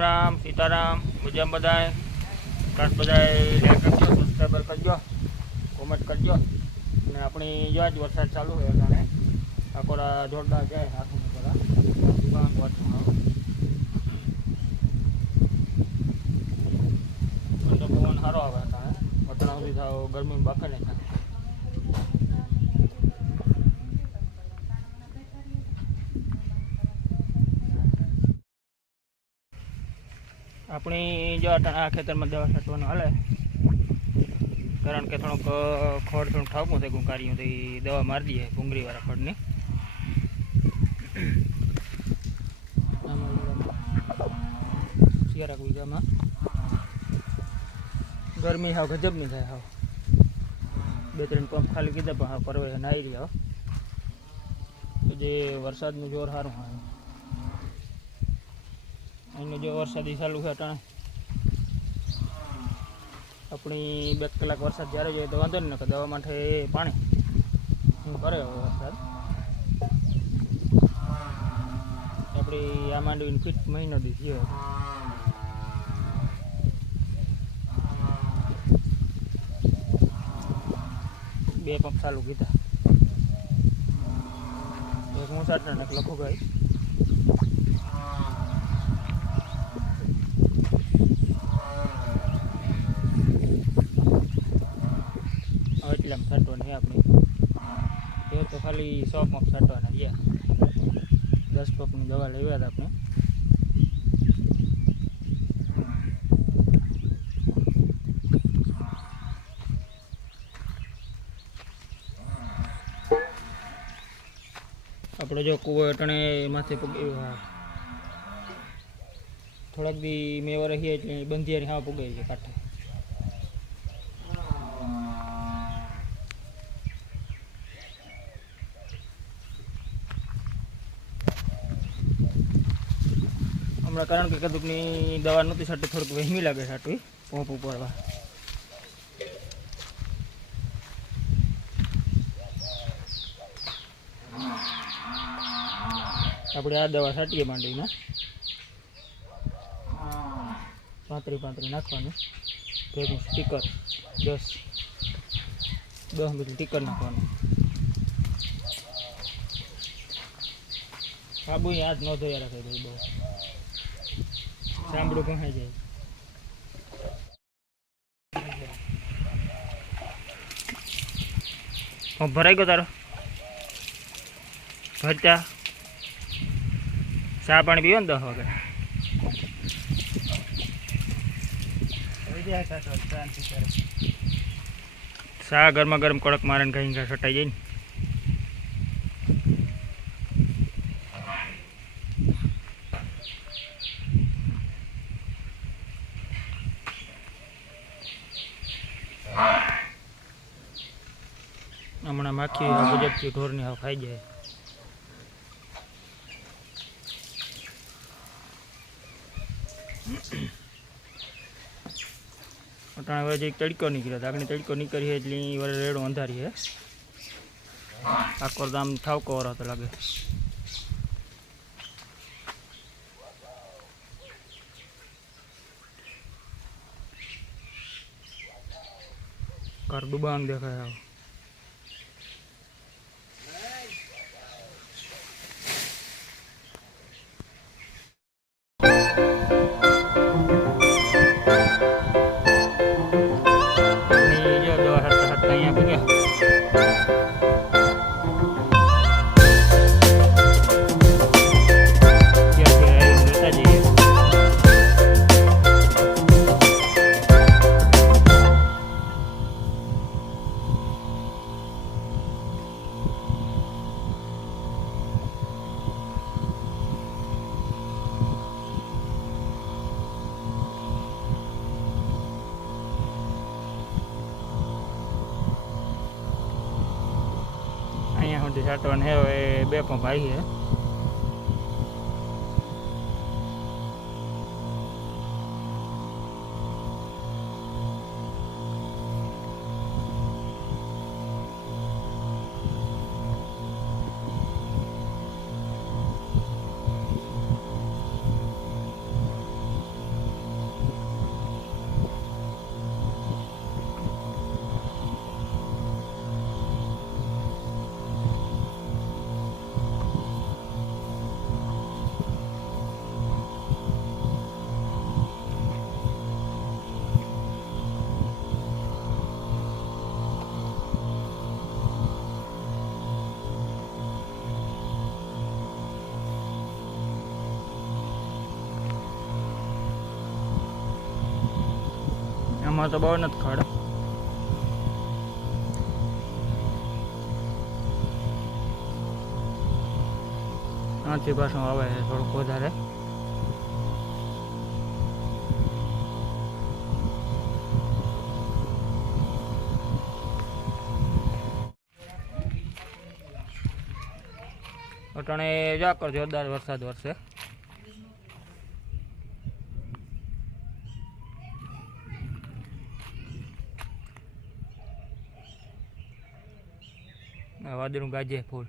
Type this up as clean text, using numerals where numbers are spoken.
राम सीताराम मजा बधाए खास बधाए लाइक करजो सब्सक्राइबर करजो कॉमेंट करजो ने अपनी जो आज वरसाद चालू है अटाणे आकोरा जोरदार जाए आखू बड़ा दुकान वाचमा तो पवन सारो आवे अटाणे अटाणे सुधी थाव गर्मी में बाके नहीं थाय अपनी जो आ खेतर में दवा छाटवानो हाले कारण के थोड़ोक खोड़ थोड़ा ठावकू थे गुंकारियों तो दवा मार दी है भूंगरी वाला खोड़ ने सियारा बीजा में गर्मी हाव गजब नहीं थाय हाव बे त्रण पंप खाली कीधा पण हाव परवे नाई रह्या तो जे वरसादनुं जोर सारुं है अँ जो वरसादी चालू है अटाणे अपनी 2 कलाक वरसाद जयरे जो तो वांधो नहीं नके दवा माटे पाणी हूँ करे वरसाद अपनी आ मांडवी फीट महीनो दी थयो 2 पंप चालू कीधा एक हूँ 60 ने एक लखो गई छाटवा नहीं अपनी ये तो खाली 100 पंप छाटवा 10 पंप की दवा लेवा था अपने अपने जो कुओ अटने माथे थोड़ाक दी मेवा रही है बंधिया हाँ पुगे काठे हमारा कारण के कदुकनी दवा नती छाटी थोड़क वहमी लगे छाटवी पंप उपरवा अपने आ दवा छाटीए मांडवी में 35 नाखवानी भेगू स्टीकर 10 मीटर स्टीकर नाखवानी साबु हाथ न धोया रखे भाई बहुत चामड़ू घुमाई जाए पंप भराई गयो तारो भरता चा पानी पीओ 10 वागे चा गरमा गरम कड़क मारे कहीं का सटाई जाए हमणा माखी गजब थी ढोर ने खाई जाए अटाणे वजह तड़को निकलो आगे तड़को निकली है एटली वर रेड़ो अंधारी है आखो दाम ठावको वारो तो लगे कर डूबांग देखाय छाटवान है 2 पंप आई है આમાં તો બહુ નથી ખડ. આથી પાછું આવે છે થોડુંક વધારે. અટાણે જા કર જોરદાર વરસાદ વરસે. વાદળું ગાજે ફૂલ.